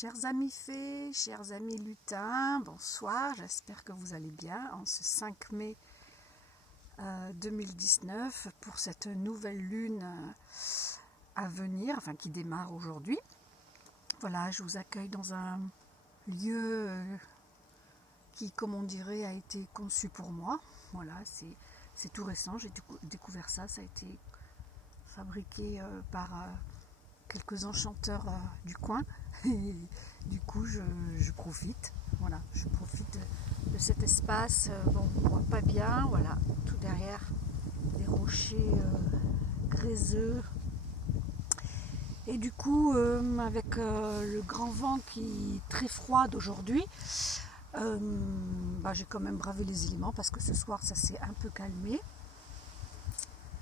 Chers amis fées, chers amis lutins, bonsoir, j'espère que vous allez bien en ce 5 mai 2019 pour cette nouvelle lune à venir, enfin qui démarre aujourd'hui. Voilà, je vous accueille dans un lieu qui, comme on dirait, a été conçu pour moi. Voilà, c'est tout récent, j'ai découvert ça, ça a été fabriqué par quelques enchanteurs du coin et du coup je profite, voilà, je profite de cet espace. Bon, on voit pas bien, voilà, tout derrière des rochers gréseux et du coup avec le grand vent qui est très froid d'aujourd'hui, j'ai quand même bravé les éléments parce que ce soir ça s'est un peu calmé.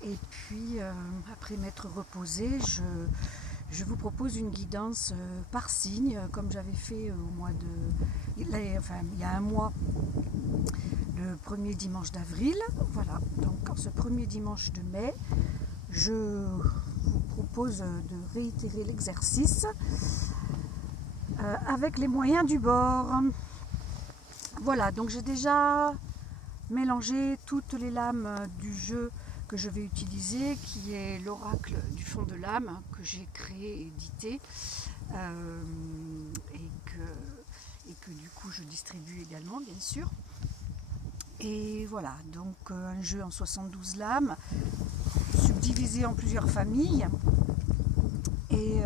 Et puis après m'être reposée, je vous propose une guidance par signe, comme j'avais fait au mois de... il y a un mois, le premier dimanche d'avril. Voilà, donc en ce premier dimanche de mai, je vous propose de réitérer l'exercice avec les moyens du bord. Voilà, donc j'ai déjà mélangé toutes les lames du jeu que je vais utiliser, qui est l'oracle du fond de l'âme que j'ai créé et édité et que du coup je distribue également, bien sûr. Et voilà, donc un jeu en 72 lames subdivisé en plusieurs familles. Et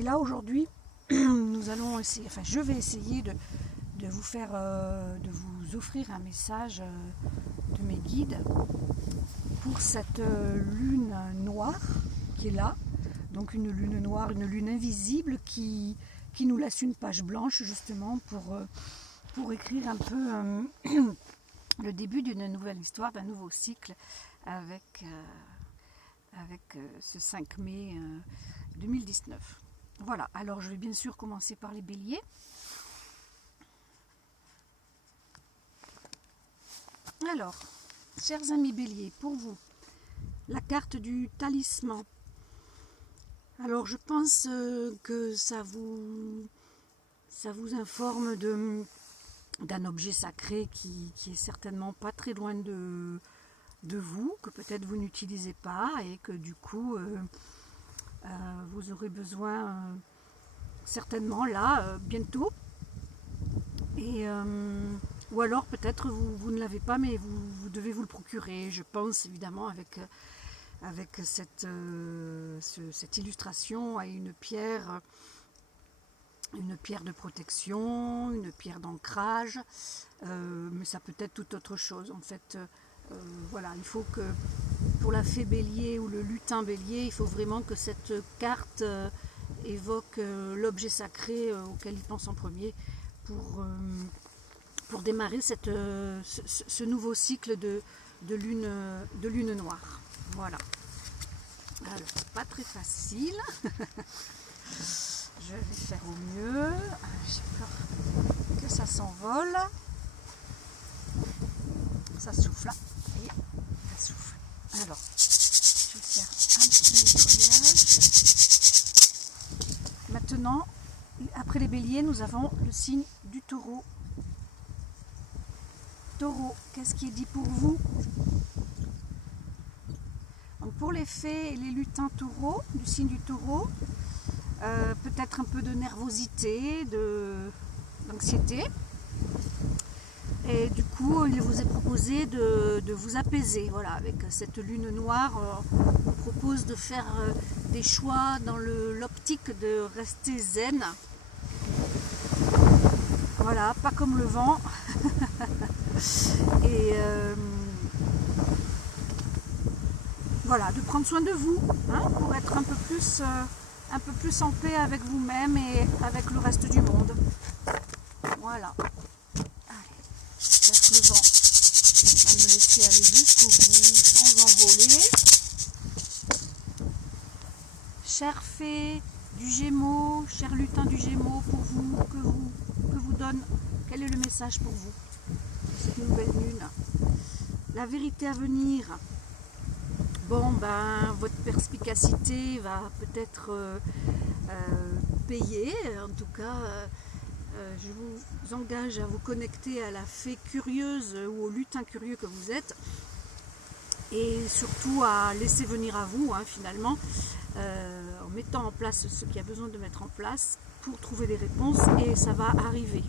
là aujourd'hui nous allons essayer, enfin je vais essayer de vous faire, de vous offrir un message de mes guides pour cette lune noire qui est là, donc une lune noire, une lune invisible qui nous laisse une page blanche justement pour écrire un peu le début d'une nouvelle histoire, d'un nouveau cycle avec ce 5 mai 2019. Voilà, alors je vais bien sûr commencer par les béliers. Alors, chers amis béliers, pour vous, la carte du talisman. Alors, je pense que ça vous informe d'un objet sacré qui est certainement pas très loin de vous, que peut-être vous n'utilisez pas et que du coup, vous aurez besoin certainement là, bientôt. Et... ou alors peut-être vous ne l'avez pas, mais vous devez vous le procurer. Je pense évidemment avec cette illustration à une pierre de protection, une pierre d'ancrage, mais ça peut être toute autre chose. En fait, voilà, il faut que pour la fée bélier ou le lutin bélier, il faut vraiment que cette carte évoque l'objet sacré auquel il pense en premier pour démarrer ce nouveau cycle de lune noire. Voilà. Alors, pas très facile. Je vais faire au mieux. J'ai peur que ça s'envole. Ça souffle. Et ça souffle. Alors, je vais faire un petit nettoyage. Maintenant, après les béliers, nous avons le signe du taureau. Taureau, qu'est-ce qui est dit pour vous? Donc pour les fées et les lutins taureaux, du signe du taureau, peut-être un peu de nervosité, d'anxiété. Et du coup, il vous est proposé de vous apaiser. Voilà, avec cette lune noire, on propose de faire des choix dans l'optique de rester zen. Voilà, pas comme le vent. Et voilà, de prendre soin de vous, hein, pour être un peu plus en paix avec vous-même et avec le reste du monde. Voilà. Allez, j'espère que le vent va me laisser aller jusqu'au bout sans envoler. Chère fée du Gémeaux, cher lutin du Gémeaux, pour vous, que vous donne, quel est le message pour vous? Cette nouvelle lune, la vérité à venir. Bon, votre perspicacité va peut-être payer. En tout cas, je vous engage à vous connecter à la fée curieuse ou au lutin curieux que vous êtes, et surtout à laisser venir à vous, hein, finalement, en mettant en place ce qu'il y a besoin de mettre en place pour trouver des réponses, et ça va arriver.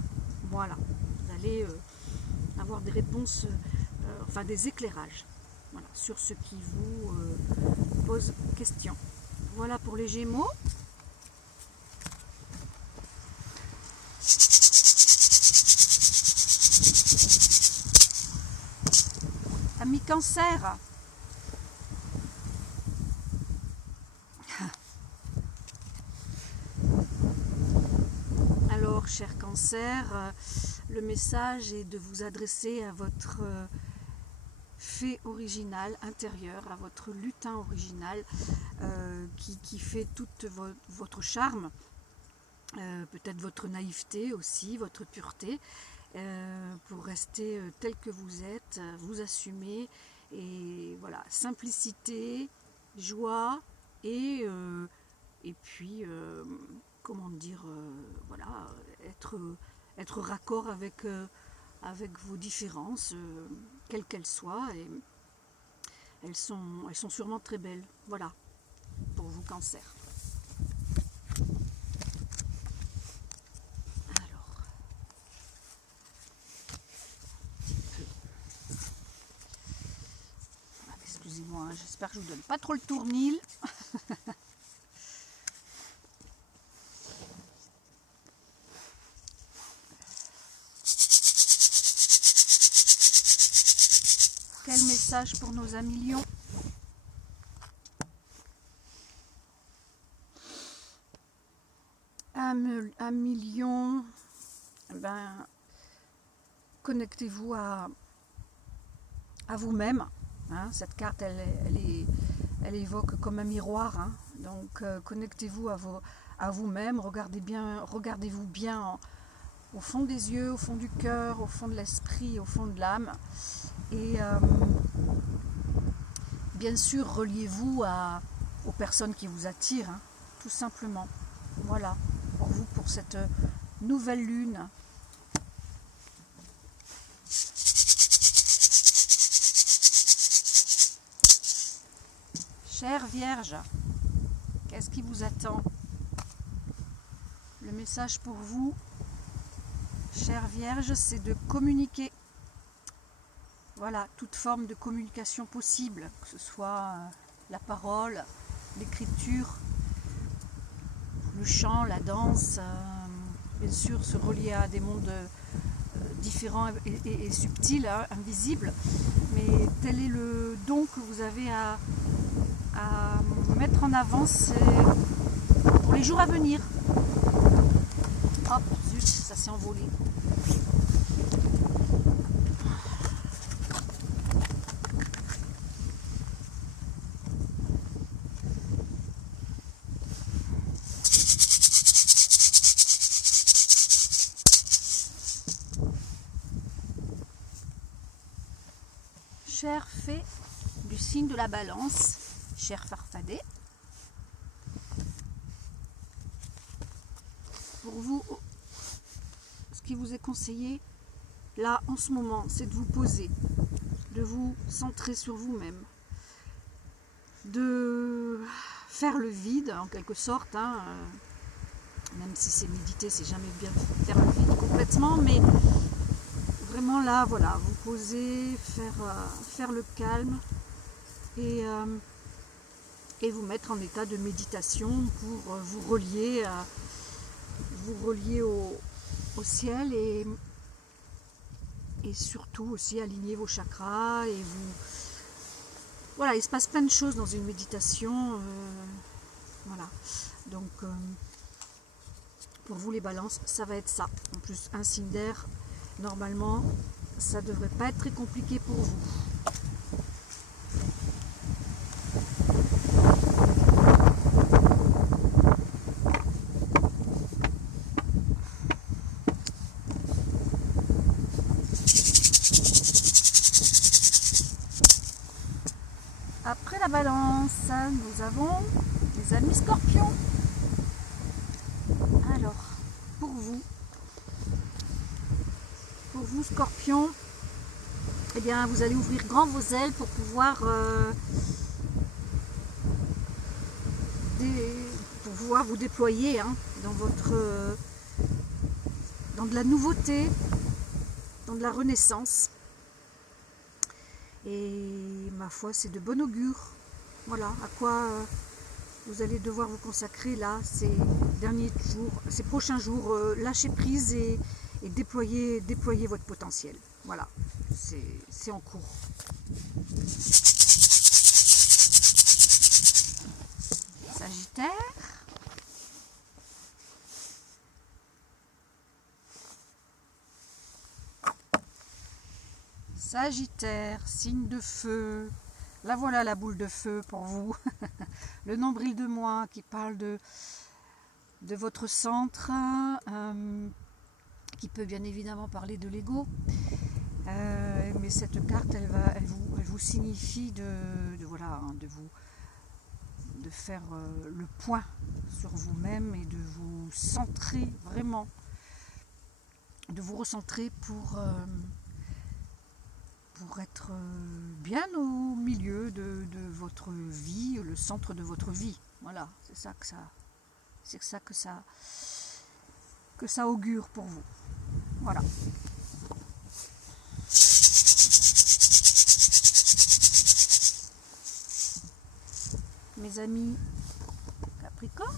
Voilà, vous allez avoir des réponses, enfin des éclairages, voilà, sur ce qui vous pose question. Voilà pour les Gémeaux. Amis Cancer, alors cher Cancer, le message est de vous adresser à votre fée originale intérieure, à votre lutin original qui fait tout votre charme, peut-être votre naïveté aussi, votre pureté, pour rester tel que vous êtes, vous assumer, et voilà, simplicité, joie, et puis comment dire, voilà, être raccord avec vos différences, quelles qu'elles soient, et elles sont sûrement très belles. Voilà pour vous Cancer. Excusez-moi, j'espère que je ne vous donne pas trop le tournis. Quel message pour nos amis Lions? Amis Lions, ben, connectez-vous à vous-même. Hein, cette carte, elle évoque comme un miroir. Hein, donc, connectez-vous à vous-même. Regardez-vous bien au fond des yeux, au fond du cœur, au fond de l'esprit, au fond de l'âme. Et bien sûr, reliez-vous aux personnes qui vous attirent, hein, tout simplement. Voilà, pour vous, pour cette nouvelle lune. Chère Vierge, qu'est-ce qui vous attend? Le message pour vous, chère Vierge, c'est de communiquer. Voilà, toute forme de communication possible, que ce soit la parole, l'écriture, le chant, la danse, bien sûr se relier à des mondes différents et subtils, hein, invisibles, mais tel est le don que vous avez à mettre en avant pour les jours à venir. Hop, zut, ça s'est envolé. Chère fée du signe de la Balance, cher Farfadet, pour vous, ce qui vous est conseillé là en ce moment, c'est de vous poser, de vous centrer sur vous-même, de faire le vide en quelque sorte, hein, même si c'est méditer, c'est jamais bien faire le vide complètement, mais vraiment là, voilà, vous poser, faire le calme, et vous mettre en état de méditation pour vous relier au ciel, et surtout aussi aligner vos chakras, et voilà, il se passe plein de choses dans une méditation, voilà, donc pour vous les balances, ça va être ça. En plus, un signe d'air, normalement ça devrait pas être très compliqué pour vous. Après la Balance, nous avons les amis Scorpions. Alors, pour vous Scorpion, eh bien, vous allez ouvrir grand vos ailes pour pouvoir vous déployer hein, dans de la nouveauté, dans de la renaissance. Et ma foi, c'est de bon augure. Voilà à quoi vous allez devoir vous consacrer là ces derniers jours, ces prochains jours. Lâcher prise et déployer votre potentiel. Voilà, c'est en cours. Sagittaire. Sagittaire, signe de feu. Là voilà la boule de feu pour vous. Le nombril de moi qui parle de votre centre, qui peut bien évidemment parler de l'ego. Mais cette carte, elle vous signifie de faire le point sur vous-même et de vous centrer vraiment, de vous recentrer pour être bien au milieu de votre vie, le centre de votre vie. Voilà, c'est ça que ça augure pour vous. Voilà. Mes amis Capricorne.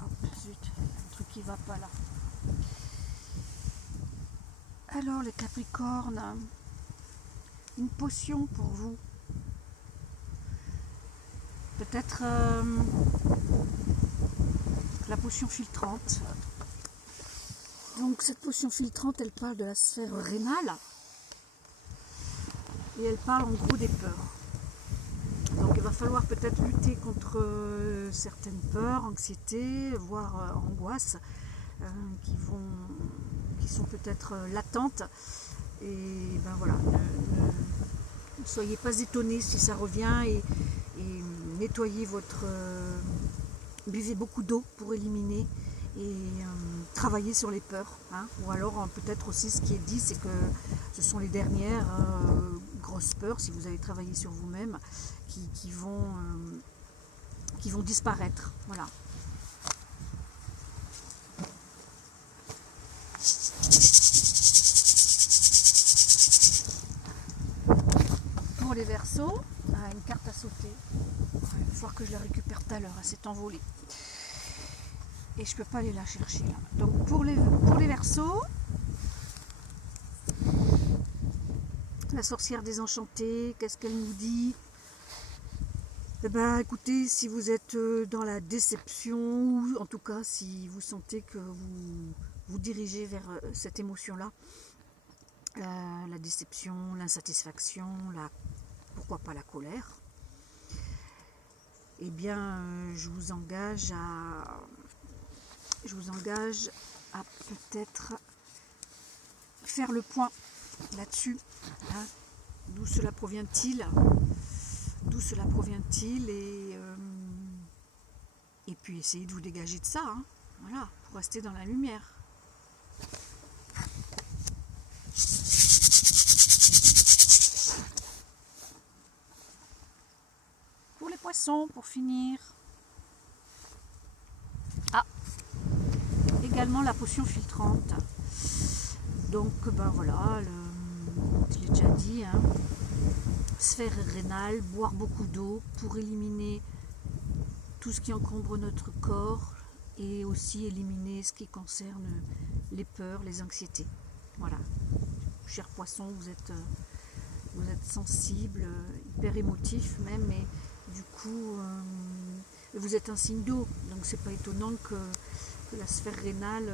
Oh zut, un truc qui va pas là. Alors les Capricornes, une potion pour vous. Peut-être la potion filtrante. Donc cette potion filtrante, elle parle de la sphère rénale. Et elle parle en gros des peurs. Donc il va falloir peut-être lutter contre certaines peurs, anxiétés, voire angoisses, qui sont peut-être latentes. Et ben voilà, ne soyez pas étonnés si ça revient et nettoyez buvez beaucoup d'eau pour éliminer et travailler sur les peurs. Hein. Ou alors peut-être aussi ce qui est dit, c'est que ce sont les dernières grosses peurs, si vous avez travaillé sur vous-même, qui vont disparaître. Voilà. Pour les Verseaux, une carte à sauter. Il va falloir que je la récupère tout à l'heure, elle s'est envolée. Et je ne peux pas aller la chercher là. Donc pour les Verseaux, la sorcière désenchantée, qu'est-ce qu'elle nous dit? Eh ben, écoutez, si vous êtes dans la déception, ou en tout cas si vous sentez que vous dirigez vers cette émotion-là, la déception, l'insatisfaction, pourquoi pas la colère, eh bien, je vous engage à peut-être faire le point là-dessus. Hein. D'où cela provient-il? Et puis essayez de vous dégager de ça, hein. Voilà, pour rester dans la lumière. Pour les poissons, pour finir. Ah, également la potion filtrante. Donc ben voilà, je l'ai déjà dit, hein. Sphère rénale, boire beaucoup d'eau pour éliminer tout ce qui encombre notre corps et aussi éliminer ce qui concerne les peurs, les anxiétés. Voilà. Chers poissons, vous êtes sensible, hyper émotif même, et du coup vous êtes un signe d'eau, donc c'est pas étonnant que la sphère rénale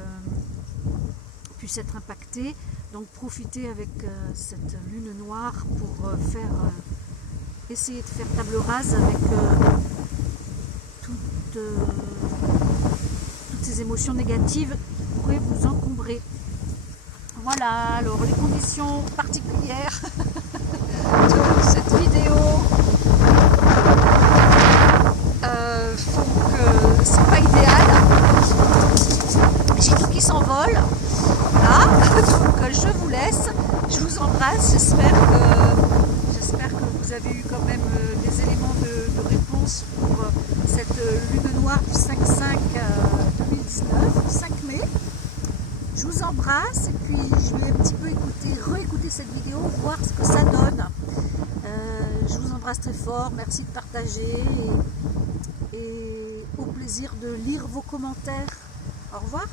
puisse être impactée. Donc profitez avec cette lune noire pour essayer de faire table rase avec toutes ces émotions négatives qui pourraient vous encombrer. Voilà, alors les conditions particulières de cette vidéo. je vous embrasse et puis je vais un petit peu réécouter cette vidéo, voir ce que ça donne. Je vous embrasse très fort, merci de partager et au plaisir de lire vos commentaires. Au revoir.